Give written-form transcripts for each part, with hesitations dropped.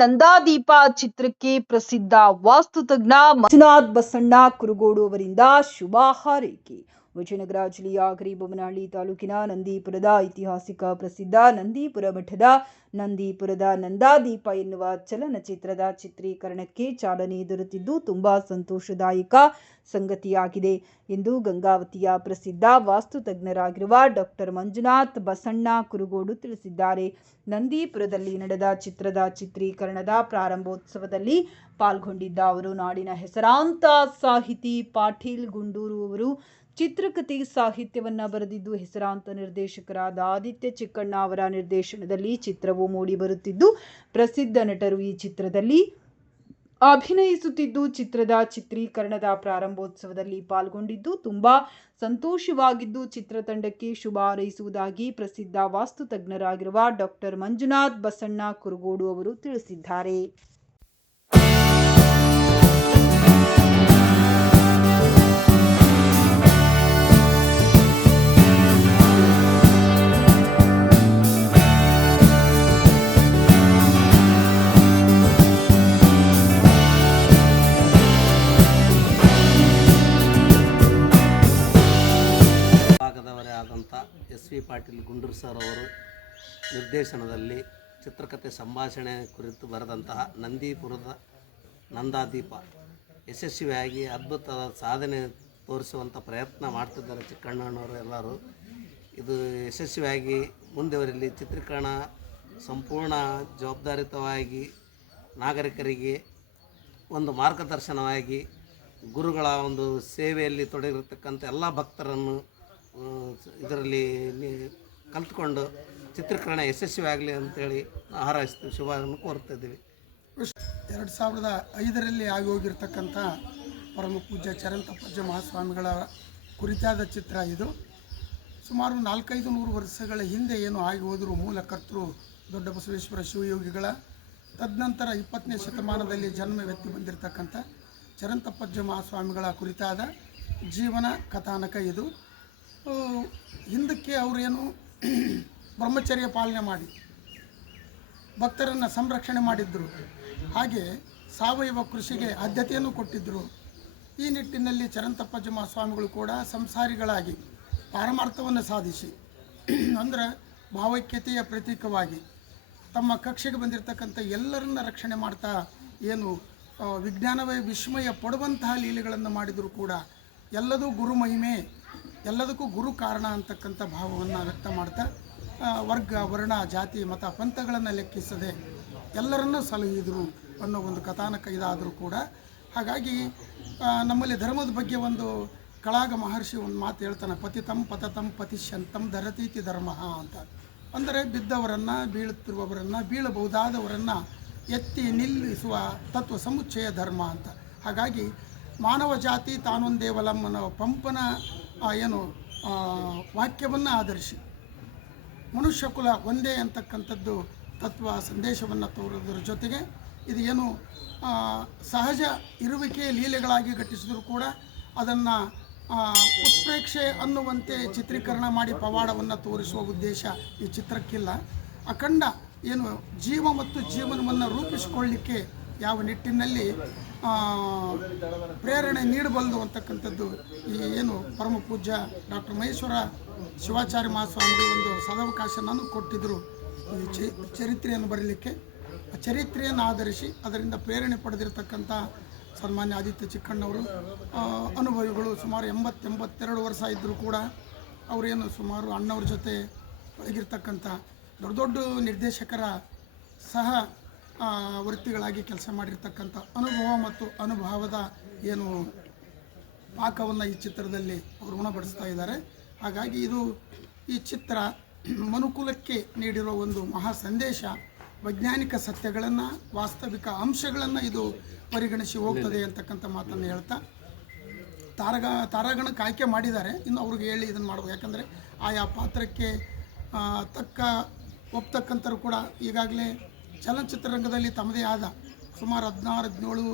ನಂದಾದೀಪ ಚಿತ್ರಕ್ಕೆ ಪ್ರಸಿದ್ಧ ವಾಸ್ತುತಜ್ಞ ಮಂಜುನಾಥ್ ಬಸಣ್ಣ ಕುರುಗೋಡು ಅವರಿಂದ ಶುಭ ಹಾರೈಕೆ. ವಿಜಯನಗರ ಜಿಲ್ಲೆಯ ಗರಿಬೊಮ್ಮನಹಳ್ಳಿ ತಾಲೂಕಿನ ನಂದೀಪುರದ ಐತಿಹಾಸಿಕ ಪ್ರಸಿದ್ಧ ನಂದೀಪುರ ಮಠದ ನಂದೀಪುರದ ನಂದಾದೀಪ ಎನ್ನುವ ಚಲನಚಿತ್ರದ ಚಿತ್ರೀಕರಣಕ್ಕೆ ಚಾಲನೆ ದೊರೆತಿದ್ದು ತುಂಬಾ ಸಂತೋಷದಾಯಕ ಸಂಗತಿಯಾಗಿದೆ ಎಂದು ಗಂಗಾವತಿಯ ಪ್ರಸಿದ್ಧ ವಾಸ್ತುತಜ್ಞರಾಗಿರುವ ಡಾಕ್ಟರ್ ಮಂಜುನಾಥ್ ಬಸಣ್ಣ ಕುರುಗೋಡು ತಿಳಿಸಿದ್ದಾರೆ. ನಂದೀಪುರದಲ್ಲಿ ನಡೆದ ಚಿತ್ರದ ಚಿತ್ರೀಕರಣದ ಪ್ರಾರಂಭೋತ್ಸವದಲ್ಲಿ ಪಾಲ್ಗೊಂಡಿದ್ದ ಅವರು ನಾಡಿನ ಹೆಸರಾಂತ ಸಾಹಿತಿ ಪಾಟೀಲ್ ಗುಂಡೂರು ಅವರು ಚಿತ್ರಕಥೆ ಸಾಹಿತ್ಯವನ್ನ ಬರೆದಿದ್ದು ಹೆಸರಾಂತ ನಿರ್ದೇಶಕರಾದ ಆದಿತ್ಯ ಚಿಕ್ಕಣ್ಣ ಅವರ ನಿರ್ದೇಶನದಲ್ಲಿ ಚಿತ್ರವು ಮೂಡಿ ಬರುತ್ತಿದ್ದು ಪ್ರಸಿದ್ಧ ನಟರು ಈ ಚಿತ್ರದಲ್ಲಿ ಅಭಿನಯಿಸುತ್ತಿದ್ದು ಚಿತ್ರದ ಚಿತ್ರೀಕರಣದ ಪ್ರಾರಂಭೋತ್ಸವದಲ್ಲಿ ಪಾಲ್ಗೊಂಡಿದ್ದು ತುಂಬಾ ಸಂತೋಷವಾಗಿದ್ದು ಚಿತ್ರತಂಡಕ್ಕೆ ಶುಭ ಹಾರೈಸುವುದಾಗಿ ಪ್ರಸಿದ್ಧ ವಾಸ್ತುತಜ್ಞರಾಗಿರುವ ಡಾಕ್ಟರ್ ಮಂಜುನಾಥ್ ಬಸಣ್ಣ ಕುರುಗೋಡು ಅವರು ತಿಳಿಸಿದ್ದಾರೆ. ಆದಂಥ ಎಸ್.ವಿ. ಪಾಟೀಲ್ ಗುಂಡೂರು ಸರ್ ಅವರು ನಿರ್ದೇಶನದಲ್ಲಿ ಚಿತ್ರಕಥೆ ಸಂಭಾಷಣೆ ಕುರಿತು ಬರೆದಂತಹ ನಂದೀಪುರದ ನಂದಾದೀಪ ಯಶಸ್ವಿಯಾಗಿ ಅದ್ಭುತ ಸಾಧನೆ ತೋರಿಸುವಂಥ ಪ್ರಯತ್ನ ಮಾಡ್ತಿದ್ದಾರೆ ಚಿಕ್ಕಣ್ಣನವರು ಎಲ್ಲರೂ. ಇದು ಯಶಸ್ವಿಯಾಗಿ ಮುಂದುವರಿಲಿ. ಚಿತ್ರೀಕರಣ ಸಂಪೂರ್ಣ ಜವಾಬ್ದಾರಿತವಾಗಿ ನಾಗರಿಕರಿಗೆ ಒಂದು ಮಾರ್ಗದರ್ಶನವಾಗಿ ಗುರುಗಳ ಒಂದು ಸೇವೆಯಲ್ಲಿ ತೊಡಗಿರತಕ್ಕಂಥ ಎಲ್ಲ ಭಕ್ತರನ್ನು ಇದರಲ್ಲಿ ಕಲ್ತ್ಕೊಂಡು ಚಿತ್ರೀಕರಣ ಯಶಸ್ವಿಯಾಗಲಿ ಅಂತೇಳಿ ಹಾರೈಸ್ತೀವಿ, ಶುಭವನ್ನು ಕೋರ್ತಿದ್ದೀವಿ. 2005ರಲ್ಲಿ ಆಗಿ ಹೋಗಿರ್ತಕ್ಕಂಥ ಪರಮ ಪೂಜ್ಯ ಚರಂತಪ್ಪಜ್ಜ ಮಹಾಸ್ವಾಮಿಗಳ ಕುರಿತಾದ ಚಿತ್ರ ಇದು. ಸುಮಾರು 400-500 ವರ್ಷಗಳ ಹಿಂದೆ ಏನು ಆಗಿ ಹೋದರೂ ಮೂಲಕರ್ತರು ದೊಡ್ಡ ಬಸವೇಶ್ವರ ಶಿವಯೋಗಿಗಳ ತದನಂತರ 20ನೇ ಶತಮಾನದಲ್ಲಿ ಜನ್ಮವೆತ್ತಿ ಬಂದಿರತಕ್ಕಂಥ ಚರಂತಪ್ಪಜ್ಜ ಮಹಾಸ್ವಾಮಿಗಳ ಕುರಿತಾದ ಜೀವನ ಕಥಾನಕ ಇದು. ಹಿಂದಕ್ಕೆ ಅವರೇನು ಬ್ರಹ್ಮಚರ್ಯ ಪಾಲನೆ ಮಾಡಿ ಭಕ್ತರನ್ನು ಸಂರಕ್ಷಣೆ ಮಾಡಿದ್ದರು, ಹಾಗೆ ಸಾವಯವ ಕೃಷಿಗೆ ಆದ್ಯತೆಯನ್ನು ಕೊಟ್ಟಿದ್ದರು. ಈ ನಿಟ್ಟಿನಲ್ಲಿ ಚರಂತಪ್ಪಜ್ಜ ಮಹಾಸ್ವಾಮಿಗಳು ಕೂಡ ಸಂಸಾರಿಗಳಾಗಿ ಪಾರಮಾರ್ಥವನ್ನು ಸಾಧಿಸಿ ಅಂದರೆ ಭಾವೈಕ್ಯತೆಯ ಪ್ರತೀಕವಾಗಿ ತಮ್ಮ ಕಕ್ಷೆಗೆ ಬಂದಿರತಕ್ಕಂಥ ಎಲ್ಲರನ್ನ ರಕ್ಷಣೆ ಮಾಡ್ತಾ ಏನು ವಿಜ್ಞಾನವೇ ವಿಸ್ಮಯ ಪಡುವಂತಹ ಲೀಲೆಗಳನ್ನು ಮಾಡಿದರೂ ಕೂಡ ಎಲ್ಲದೂ ಗುರು ಮಹಿಮೆ, ಎಲ್ಲದಕ್ಕೂ ಗುರು ಕಾರಣ ಅಂತಕ್ಕಂಥ ಭಾವವನ್ನು ವ್ಯಕ್ತ ಮಾಡ್ತಾ ವರ್ಗ ವರ್ಣ ಜಾತಿ ಮತ ಪಂಥಗಳನ್ನು ಲೆಕ್ಕಿಸದೆ ಎಲ್ಲರನ್ನೂ ಸಲಹಿದರು ಅನ್ನೋ ಒಂದು ಕಥಾನಕ ಇದಾದರೂ ಕೂಡ. ಹಾಗಾಗಿ ನಮ್ಮಲ್ಲಿ ಧರ್ಮದ ಬಗ್ಗೆ ಒಂದು ಕಳಾಗ ಮಹರ್ಷಿ ಒಂದು ಮಾತು ಹೇಳ್ತಾನೆ, ಪತಿತಂ ಪತತಂ ಪತಿಷ್ಯಂತಂ ಧರತೀತಿ ಧರ್ಮ ಅಂತ. ಅಂದರೆ ಬಿದ್ದವರನ್ನು, ಬೀಳುತ್ತಿರುವವರನ್ನು, ಬೀಳಬಹುದಾದವರನ್ನು ಎತ್ತಿ ನಿಲ್ಲಿಸುವ ತತ್ವ ಸಮುಚ್ಚಯ ಧರ್ಮ ಅಂತ. ಹಾಗಾಗಿ ಮಾನವ ಜಾತಿ ತಾನೊಂದೇವಲಂ ಅನ್ನೋ ಪಂಪನ ಏನು ವಾಕ್ಯವನ್ನು ಆಧರಿಸಿ ಮನುಷ್ಯ ಕುಲ ಒಂದೇ ಅಂತಕ್ಕಂಥದ್ದು ತತ್ವ ಸಂದೇಶವನ್ನು ತೋರೋದ್ರ ಜೊತೆಗೆ ಇದು ಏನು ಸಹಜ ಇರುವಿಕೆ ಲೀಲೆಗಳಾಗಿ ಘಟಿಸಿದರೂ ಕೂಡ ಅದನ್ನು ಉತ್ಪ್ರೇಕ್ಷೆ ಅನ್ನುವಂತೆ ಚಿತ್ರೀಕರಣ ಮಾಡಿ ಪವಾಡವನ್ನು ತೋರಿಸುವ ಉದ್ದೇಶ ಈ ಚಿತ್ರಕ್ಕಿಲ್ಲ. ಅಖಂಡ ಏನು ಜೀವ ಮತ್ತು ಜೀವನವನ್ನು ರೂಪಿಸಿಕೊಳ್ಳಲಿಕ್ಕೆ ಯಾವ ನಿಟ್ಟಿನಲ್ಲಿ ಪ್ರೇರಣೆ ನೀಡಬಲ್ಲದು ಅಂತಕ್ಕಂಥದ್ದು ಈ ಏನು ಪರಮ ಪೂಜ್ಯ ಡಾಕ್ಟರ್ ಮಹೇಶ್ವರ ಶಿವಾಚಾರ್ಯ ಮಹಾಸ್ವಾಮಿಗಳು ಒಂದು ಸದಾವಕಾಶನನ್ನು ಕೊಟ್ಟಿದ್ದರು ಈ ಚರಿತ್ರೆಯನ್ನು ಬರೀಲಿಕ್ಕೆ. ಚರಿತ್ರೆಯನ್ನು ಆಧರಿಸಿ ಅದರಿಂದ ಪ್ರೇರಣೆ ಪಡೆದಿರತಕ್ಕಂಥ ಸನ್ಮಾನ್ಯ ಆದಿತ್ಯ ಚಿಕ್ಕಣ್ಣವರು ಅನುಭವಿಗಳು. ಸುಮಾರು 82 ವರ್ಷ ಇದ್ದರೂ ಕೂಡ ಅವರೇನು ಸುಮಾರು ಅಣ್ಣವ್ರ ಜೊತೆ ಒಳಗಿರ್ತಕ್ಕಂಥ ದೊಡ್ಡ ದೊಡ್ಡ ನಿರ್ದೇಶಕರ ಸಹ ವೃತ್ತಿಗಳಾಗಿ ಕೆಲಸ ಮಾಡಿರ್ತಕ್ಕಂಥ ಅನುಭವ ಮತ್ತು ಅನುಭವದ ಏನು ಪಾಕವನ್ನು ಈ ಚಿತ್ರದಲ್ಲಿ ಅವರು ಉಣಬಡಿಸ್ತಾ ಇದ್ದಾರೆ. ಹಾಗಾಗಿ ಇದು ಈ ಚಿತ್ರ ಮನುಕುಲಕ್ಕೆ ನೀಡಿರೋ ಒಂದು ಮಹಾ ಸಂದೇಶ, ವೈಜ್ಞಾನಿಕ ಸತ್ಯಗಳನ್ನು, ವಾಸ್ತವಿಕ ಅಂಶಗಳನ್ನು ಇದು ಪರಿಗಣಿಸಿ ಹೋಗ್ತದೆ ಅಂತಕ್ಕಂಥ ಮಾತನ್ನು ಹೇಳ್ತಾ ತಾರಾಗಣಕ್ಕೆ ಆಯ್ಕೆ ಮಾಡಿದ್ದಾರೆ. ಇನ್ನು ಅವ್ರಿಗೆ ಹೇಳಿ ಇದನ್ನು ಮಾಡಬೇಕು, ಯಾಕಂದರೆ ಆಯಾ ಪಾತ್ರಕ್ಕೆ ತಕ್ಕ ಒಪ್ತಕ್ಕಂಥರು ಕೂಡ ಈಗಾಗಲೇ ಚಲನಚಿತ್ರರಂಗದಲ್ಲಿ ತಮ್ಮದೇ ಆದ ಸುಮಾರು 16-17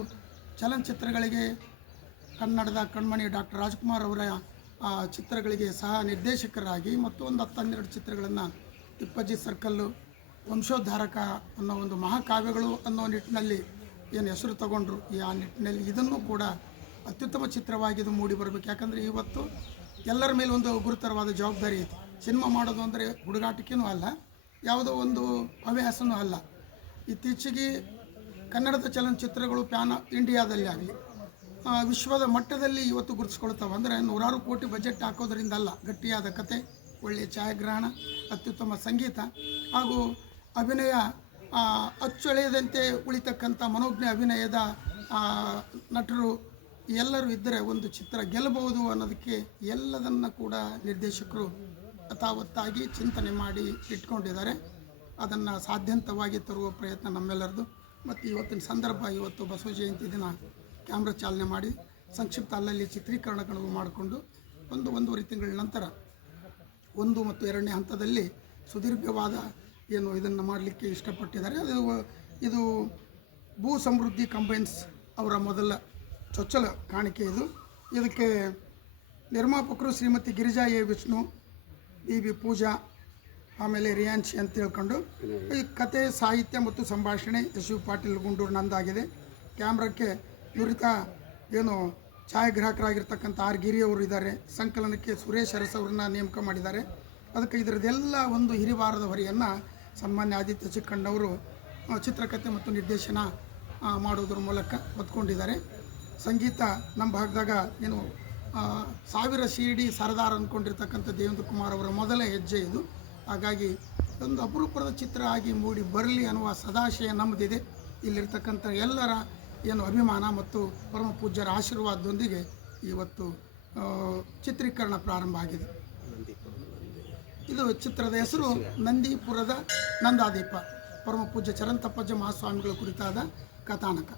ಚಲನಚಿತ್ರಗಳಿಗೆ ಕನ್ನಡದ ಕಣ್ಮಣಿ ಡಾಕ್ಟರ್ ರಾಜ್ಕುಮಾರ್ ಅವರ ಚಿತ್ರಗಳಿಗೆ ಸಹ ನಿರ್ದೇಶಕರಾಗಿ ಮತ್ತು ಒಂದು 10-12 ಚಿತ್ರಗಳನ್ನು ತಿಪ್ಪಜ್ಜಿ ಸರ್ಕಲ್ಲು, ವಂಶೋದ್ಧಾರಕ ಅನ್ನೋ ಒಂದು ಮಹಾಕಾವ್ಯಗಳು ಅನ್ನೋ ನಿಟ್ಟಿನಲ್ಲಿ ಏನು ಹೆಸರು ತಗೊಂಡ್ರು, ಆ ನಿಟ್ಟಿನಲ್ಲಿ ಇದನ್ನು ಕೂಡ ಅತ್ಯುತ್ತಮ ಚಿತ್ರವಾಗಿ ಇದು ಮೂಡಿ ಬರಬೇಕು. ಯಾಕಂದರೆ ಇವತ್ತು ಎಲ್ಲರ ಮೇಲೆ ಒಂದು ಗುರುತರವಾದ ಜವಾಬ್ದಾರಿ ಐತಿ. ಸಿನಿಮಾ ಮಾಡೋದು ಅಂದರೆ ಹುಡುಗಾಟಿಕೆನೂ ಅಲ್ಲ, ಯಾವುದೋ ಒಂದು ಹವ್ಯಾಸನೂ ಅಲ್ಲ. ಇತ್ತೀಚೆಗೆ ಕನ್ನಡದ ಚಲನಚಿತ್ರಗಳು ಪ್ಯಾನ್ ಇಂಡಿಯಾದಲ್ಲಿ ಆಗಲಿ ವಿಶ್ವದ ಮಟ್ಟದಲ್ಲಿ ಇವತ್ತು ಗುರುತಿಸ್ಕೊಳ್ತಾವೆ. ಅಂದರೆ ನೂರಾರು ಕೋಟಿ ಬಜೆಟ್ ಹಾಕೋದ್ರಿಂದ ಅಲ್ಲ, ಗಟ್ಟಿಯಾದ ಕತೆ, ಒಳ್ಳೆಯ ಛಾಯಾಗ್ರಹಣ, ಅತ್ಯುತ್ತಮ ಸಂಗೀತ ಹಾಗೂ ಅಭಿನಯ, ಅಚ್ಚೊಳೆಯದಂತೆ ಉಳಿತಕ್ಕಂಥ ಮನೋಜ್ಞ ಅಭಿನಯದ ನಟರು ಎಲ್ಲರೂ ಇದ್ದರೆ ಒಂದು ಚಿತ್ರ ಗೆಲ್ಲಬಹುದು ಅನ್ನೋದಕ್ಕೆ ಎಲ್ಲದನ್ನು ಕೂಡ ನಿರ್ದೇಶಕರು ಯಥಾವತ್ತಾಗಿ ಚಿಂತನೆ ಮಾಡಿ ಇಟ್ಕೊಂಡಿದ್ದಾರೆ. ಅದನ್ನು ಸಾಧ್ಯಂತವಾಗಿ ತರುವ ಪ್ರಯತ್ನ ನಮ್ಮೆಲ್ಲರದು. ಮತ್ತು ಇವತ್ತಿನ ಸಂದರ್ಭ, ಇವತ್ತು ಬಸವ ಜಯಂತಿ ದಿನ ಕ್ಯಾಮ್ರಾ ಚಾಲನೆ ಮಾಡಿ ಸಂಕ್ಷಿಪ್ತ ಅಲ್ಲಲ್ಲಿ ಚಿತ್ರೀಕರಣಗಳನ್ನು ಮಾಡಿಕೊಂಡು ಒಂದೂವರೆ ತಿಂಗಳ ನಂತರ 1 ಮತ್ತು 2ನೇ ಹಂತದಲ್ಲಿ ಸುದೀರ್ಘವಾದ ಏನು ಇದನ್ನು ಮಾಡಲಿಕ್ಕೆ ಇಷ್ಟಪಟ್ಟಿದ್ದಾರೆ. ಇದು ಭೂ ಸಮೃದ್ಧಿ ಕಂಬೈನ್ಸ್ ಅವರ ಮೊದಲ ಚೊಚ್ಚಲ ಕಾಣಿಕೆ. ಇದಕ್ಕೆ ನಿರ್ಮಾಪಕರು ಶ್ರೀಮತಿ ಗಿರಿಜಾ ಎ ವಿಷ್ಣು, ಬಿ ಪೂಜಾ, ಆಮೇಲೆ ರಿಯಾನ್ಶಿ ಅಂತ ಹೇಳ್ಕೊಂಡು, ಈ ಕತೆ, ಸಾಹಿತ್ಯ ಮತ್ತು ಸಂಭಾಷಣೆ SV ಪಾಟೀಲ್ ಗುಂಡೂರು ನಂದಾಗಿದೆ. ಕ್ಯಾಮ್ರಾಕ್ಕೆ ನುರಿತ ಏನು ಛಾಯಾಗ್ರಾಹಕರಾಗಿರ್ತಕ್ಕಂಥ R ಗಿರಿ ಅವರು ಇದ್ದಾರೆ. ಸಂಕಲನಕ್ಕೆ ಸುರೇಶ್ ಅರಸ್ ಅವ್ರನ್ನ ನೇಮಕ ಮಾಡಿದ್ದಾರೆ. ಅದಕ್ಕೆ ಇದರದೆಲ್ಲ ಒಂದು ಹಿರಿವಾರದ ಹೊರೆಯನ್ನು ಸನ್ಮಾನ್ಯ ಆದಿತ್ಯ ಚಿಕ್ಕಣ್ಣವರು ಚಿತ್ರಕಥೆ ಮತ್ತು ನಿರ್ದೇಶನ ಮಾಡೋದ್ರ ಮೂಲಕ ಹೊತ್ಕೊಂಡಿದ್ದಾರೆ. ಸಂಗೀತ ನಮ್ಮ ಭಾಗದಾಗ ಏನು 1000 CD ಸರದಾರ್ ಅಂದ್ಕೊಂಡಿರ್ತಕ್ಕಂಥ ದೇವೇಂದ್ರ ಕುಮಾರ್ ಅವರ ಮೊದಲ ಹೆಜ್ಜೆ ಇದು. ಹಾಗಾಗಿ ಒಂದು ಅಪರೂಪದ ಚಿತ್ರ ಆಗಿ ಮೂಡಿ ಬರಲಿ ಅನ್ನುವ ಸದಾಶಯ ನಮ್ಮದಿದೆ. ಇಲ್ಲಿರ್ತಕ್ಕಂಥ ಎಲ್ಲರ ಏನು ಅಭಿಮಾನ ಮತ್ತು ಪರಮ ಪೂಜ್ಯರ ಆಶೀರ್ವಾದದೊಂದಿಗೆ ಇವತ್ತು ಚಿತ್ರೀಕರಣ ಪ್ರಾರಂಭ ಆಗಿದೆ. ಇದು ಚಿತ್ರದ ಹೆಸರು ನಂದೀಪುರದ ನಂದಾದೀಪ, ಪರಮ ಪೂಜ್ಯ ಚರಂತಪ್ಪಜ್ಜ ಮಹಾಸ್ವಾಮಿಗಳ ಕುರಿತಾದ ಕಥಾನಕ.